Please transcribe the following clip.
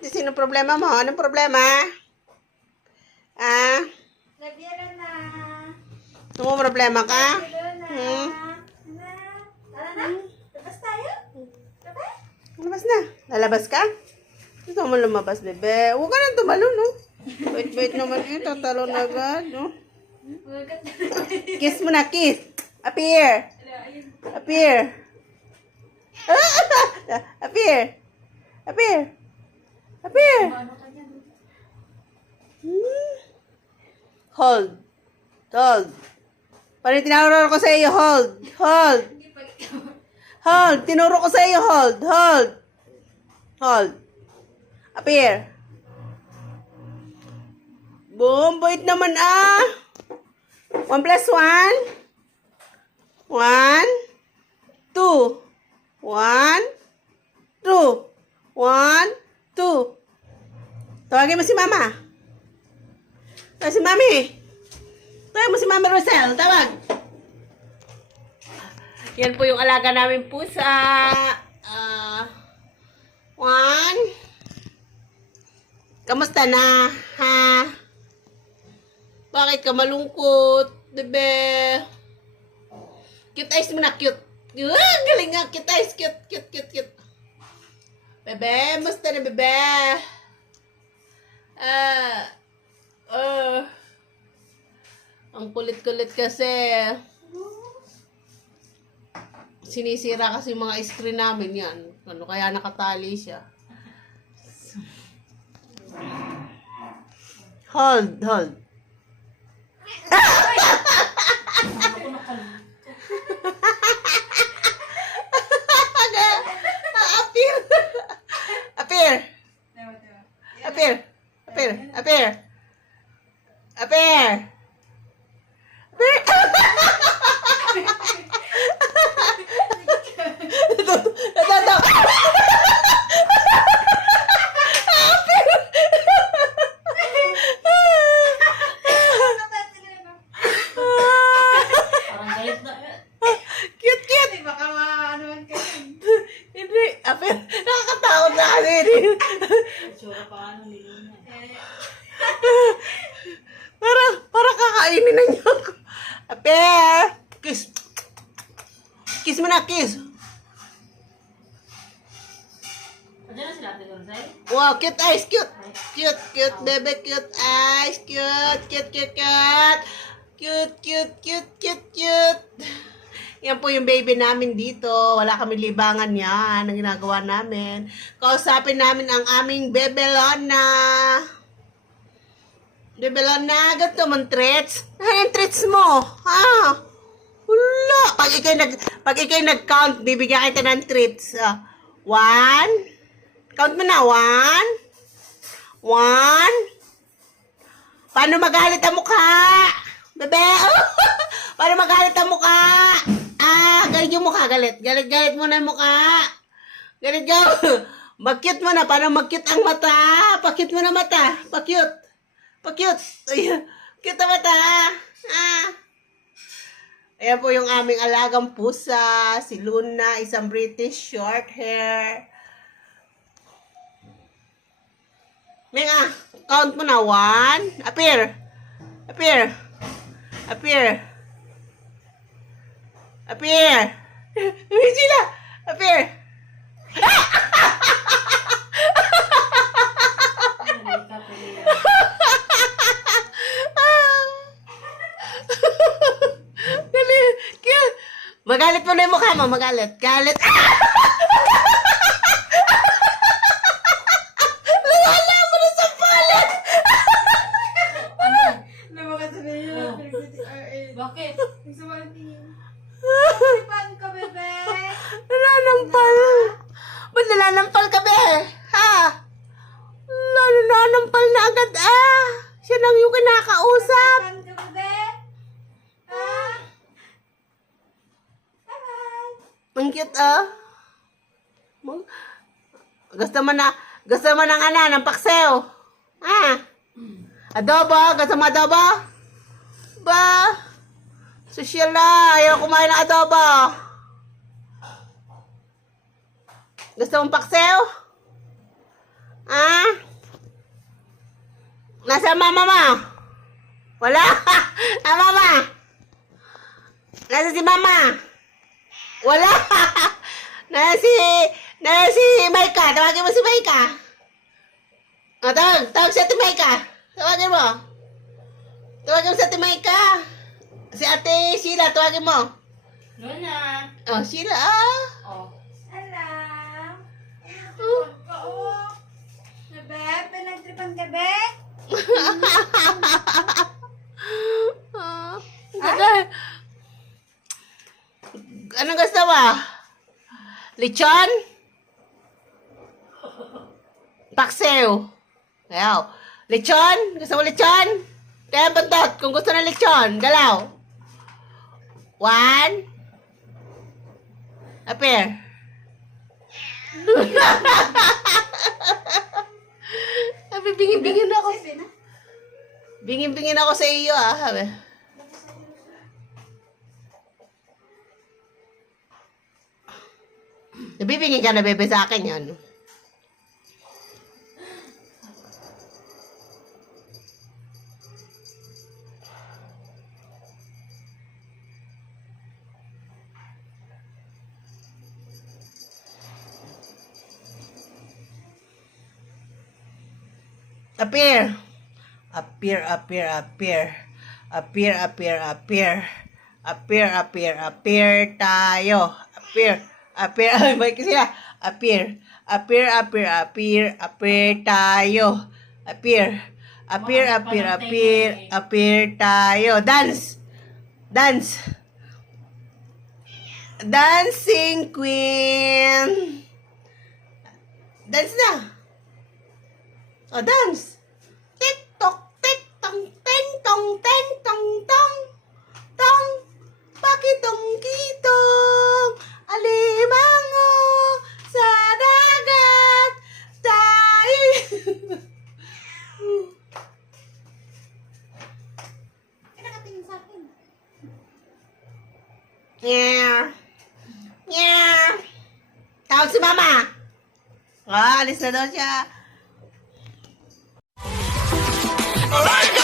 Sino problema mo? Anong problema? Ah? Nabiyara na. Ano problema ka? Nabiyara na. Tara na. Labas tayo. Labas. Lumabas na. Lalabas ka? Gusto mo lumabas, bebe? Huwag ka nang tumalon, no? Wait naman yun. Tatalon agad, no? Kiss mo na, kiss. Appear. Appear. Appear. Appear. Appear. Hold. Hold. Parang tinuro ko sa iyo, hold. Hold. Hold. Tinuro ko sa iyo, hold. Hold. Hold. Appear. Boom. Wait naman, ah. 1 plus 1. 1, 2. 1, 2. 1, 2. Tawagin mo si mama. Tawag si mami. Tawag mo si Mama Rosel. Tawag. Yan po yung alaga namin pusa. 1. Kamusta na? Ha? Bakit ka malungkot? Bebe. Cute eyes mo na. Cute. Galing nga. Cute eyes. Cute. Cute. Cute. Cute. Bebe. Musta na, bebe? Ang kulit-kulit kasi. Sinisira kasi yung mga screen namin yan. Ano kaya nakatali siya. Hold, hold. Appear. Appear. Appear. Appear. Appear. Appear. Cute, cute. Baka maanoan ka yun. Hindi. Appear. Nakakatakot na kasi. Sura pa ano nilina. Para kakainin na niya ako. Appear. Kiss. Kiss mo na, kiss. Diyan na sila, Ate Gonzay? Wow, cute eyes, cute. Cute, cute, bebe, cute eyes. Cute, cute, cute, cute. Cute, cute, cute, cute, cute. Yan po yung baby namin dito. Wala kami libangan yan. Ang ginagawa namin. Kausapin namin ang aming bebelona. Bebelona, ganito mong treats. Ano yung treats mo? Ha? Wala. Pag ikay nag-count, bibigyan kita ng treats. 1. Count mo na. 1. 1. Paano magalit ang mukha? Bebe? Paano magalit ang mukha? Galit yung mukha. Galit. Galit muna yung mukha. Galit ka. Mag-cute mo na. Paano mag-cute ang mata? Pa-cute mo na mata. Pa-cute. Pa-cute. Ayan. Cute ang mata. Ayan po yung aming alagang pusa. Si Luna, isang British short hair. Nga, count mo na. 1. Appear. Appear. Appear. Appear. Sila. Appear. Galit. Cute. Magalit mo na yung mukha mo. Magalit. Galit. Luwala mo na sa palat. Lumakas sa niyo. Bakit? Gusto mo ang tingin. Paano ka, bebe? Nananampal. Ba't nananampal ka, be? Ha? Nananampal na agad, Siya lang yung kinakausap. Paano ka, bebe? Ha? Bye-bye. Ang cute, Gusto mo ng ng pakseo. Adobo? Gusto mo adobo? Ba? Sosyal na. Ayaw kumain ng adobo. Gusto mong pakseo? Nasa mama mo? Wala? Ah, mama? Nasa si mama? Wala? Nasa si Maika. Tawagin mo si Maika. O, tawag si Ate Maika. Tawagin mo. Tawagin mo si Ate Maika. Si Ate Sheila, tawagin mo. Luna. Oh, Sheila, ah. Oh. Hello. Oh. Oo. Bebe, pinagtripan ka, be? Anong gusto mo? Lechon? Paksiw? Ayaw. Lechon? Gusto mo lechon? Kaya bantot kung gusto ng lechon. Galaw. 1. Appear. Sabi, bingin-bingin ako. Bingin-bingin ako sa iyo, ah. Sabi. Nabibingin ka na, bebe, sa akin yan. Appear. Appear, appear, appear. Appear, appear, appear. Appear, appear, appear tayo. Appear, appear. Ay, may kasi na. Appear. Appear, appear, appear. Appear tayo. Appear. Appear, appear, appear. Appear tayo. Dance. Dance. Dancing Queen. Dance na. Oh, dance. Tik-tok, tik-tong, ting-tong, ting-tong, tong. Tong. Pakitong-kitong. Alimango. Sa dagat. Tayo. Nakatingin sa akin. Yeah. Yeah. Tawag si mama. Ah, alis na daw siya. Alright.